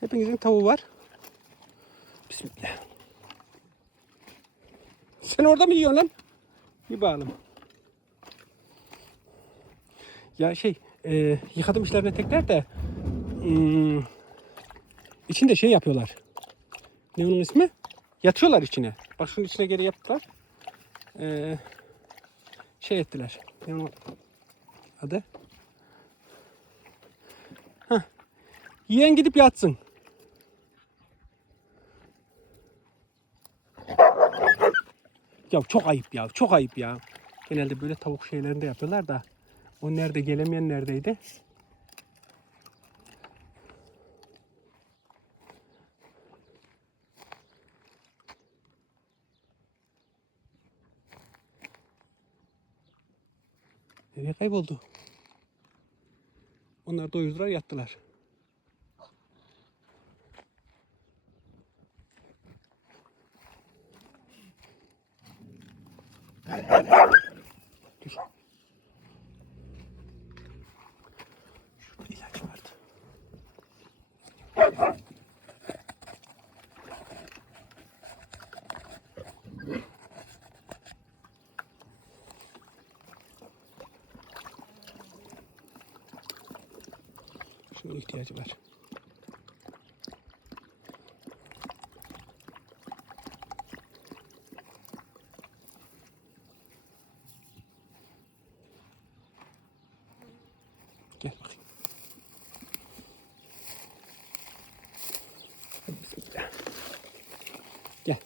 Hepinizin tavuğu var. Bismillah. Sen orada mı yiyorsun lan? Bir bakalım. Ya şey, e, yıkadım işlerine tekrar da hmm, içinde şey yapıyorlar. Ne onun ismi? Yatıyorlar içine. Bak şunun içine geri yattılar. E, şey ettiler. Onun adı? Hah. Yiyen gidip yatsın. Ya çok ayıp ya. Çok ayıp ya. Genelde böyle tavuk şeylerinde yapıyorlar da. O nerede gelemeyen neredeydi? Nereye kayboldu? Onlar doyurdular yattılar. Şuna ihtiyacı var. Gel bakayım. Gel.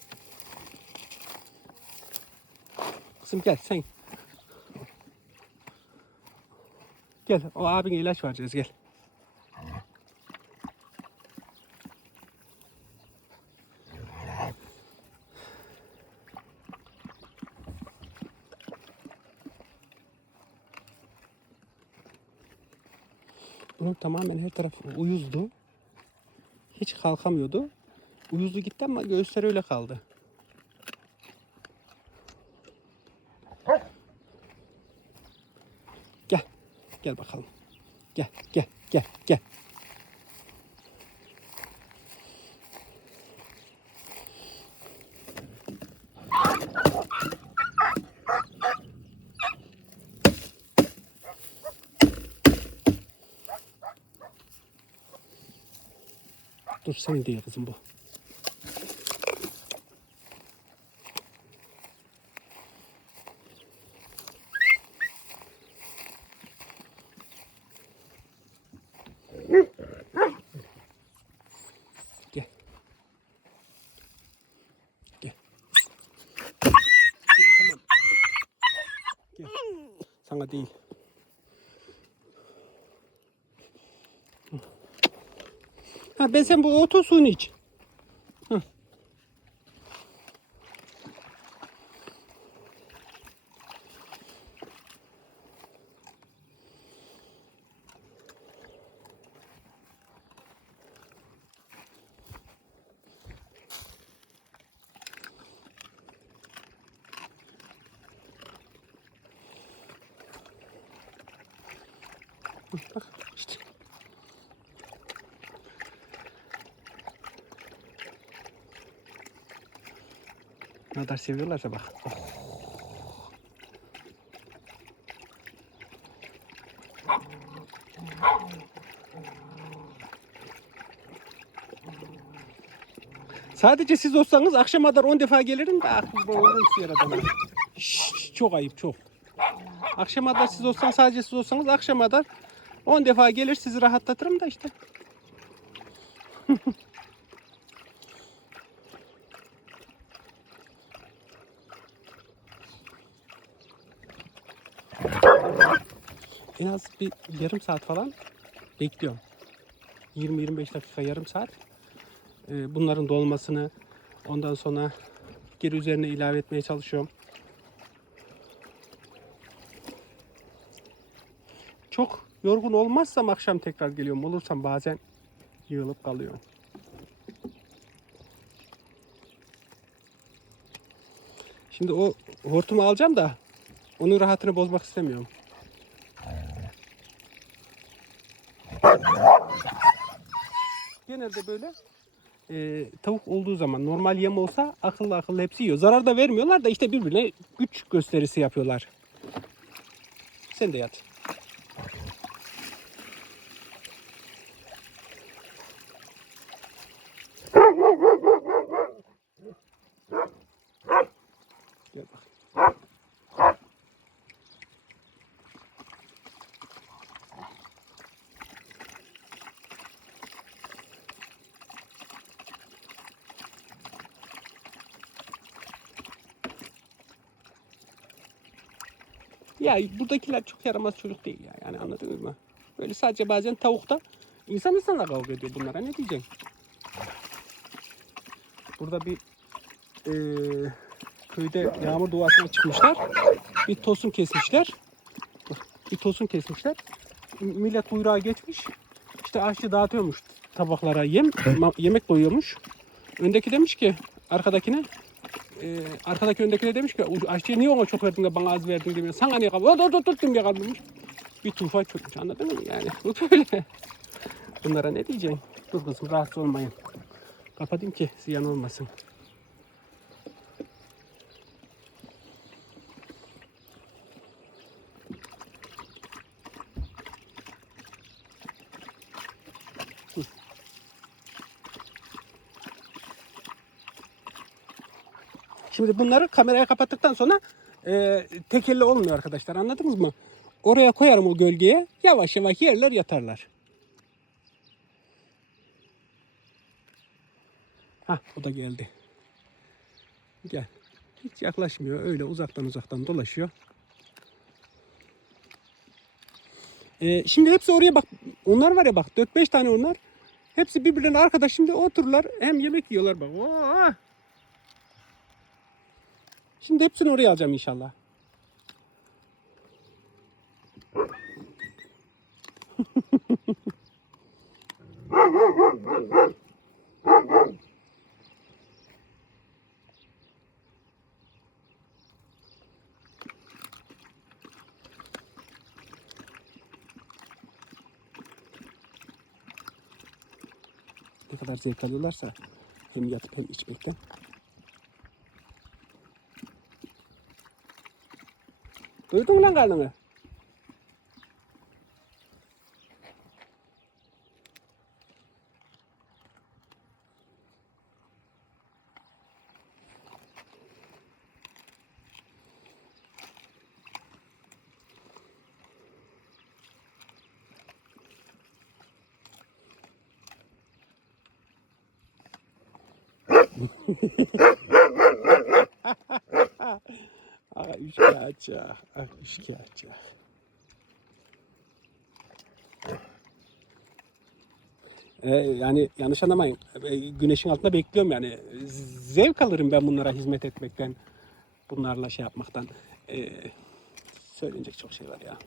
Kızım gel sen. Gel o abine ilaç vereceğiz gel. Bunun tamamen her tarafı uyuzdu. Hiç kalkamıyordu. Uyuzdu gitti ama göğüsleri öyle kaldı. Gel. Gel bakalım. Gel, gel, gel, gel. Dur senin değil kızım bu. Gel. Ha ben sen bu otu suyunu iç. Bak işte. Ne kadar seviyorlarsa bak. Oh. Sadece siz olsanız akşama kadar 10 defa gelirim de aklımda olur yaradan. Şşş, çok ayıp çok. Akşama kadar siz olsanız sadece siz olsanız akşama kadar 10 defa gelir sizi rahatlatırım da işte. En az bir yarım saat falan bekliyorum. 20-25 dakika yarım saat. Ee, bunların dolmasını ondan sonra geri üzerine ilave etmeye çalışıyorum. Çok yorgun olmazsam akşam tekrar geliyorum. Olursam bazen yığılıp kalıyorum. Şimdi o hortumu alacağım da Onun rahatını bozmak istemiyorum. Genelde böyle e, tavuk olduğu zaman normal yem olsa akıllı akıllı hepsi yiyor. Zarar da vermiyorlar da işte birbirine güç gösterisi yapıyorlar. Sen de yat. Gel bak. Ya buradakiler çok yaramaz çocuk değil ya. Yani anladınız mı? Böyle sadece bazen tavukta insan insanla kavga ediyor bunlara. Ne diyeceğim? Burada bir eee, köyde yağmur duasına çıkmışlar. Bir tosun kesmişler. Bir tosun kesmişler. Millet kuyruğa geçmiş. İşte aşçı dağıtıyormuş tabaklara yem, yemek koyuyormuş. Öndeki demiş ki arkadakine e, arkadaki öndekine demiş ki "U- aşçıya niye ona çok verdin de bana az verdin demiyor. Sana niye kaldı? Ot ot ot diye kalmış. Bir tufan çökmüş anladın mı yani? Bu böyle. Bunlara ne diyeceksin? Dur kızım rahatsız olmayın. Kapatayım ki ziyan olmasın. Şimdi bunları kameraya kapattıktan sonra e, tek elle olmuyor arkadaşlar anladınız mı? Oraya koyarım o gölgeye yavaş yavaş yerler yatarlar. Hah o da geldi. Gel. Hiç yaklaşmıyor. Öyle uzaktan uzaktan dolaşıyor. Ee, şimdi hepsi oraya bak. Onlar var ya bak 4-5 tane onlar. Hepsi birbirlerine arkadaş. Şimdi otururlar. Hem yemek yiyorlar bak. Oo! Şimdi hepsini oraya alacağım inşallah. Ne kadar zevk alıyorlarsa hem yatıp hem içmekten. Lutong langga lang eh. Ha ha ha! Ah üçkağıtçı. Ah üçkağıtçı. Ee, yani yanlış anlamayın. Ee, Güneşin altında bekliyorum yani. Zevk alırım ben bunlara hizmet etmekten. Bunlarla şey yapmaktan. Ee, söylenecek çok şey var ya.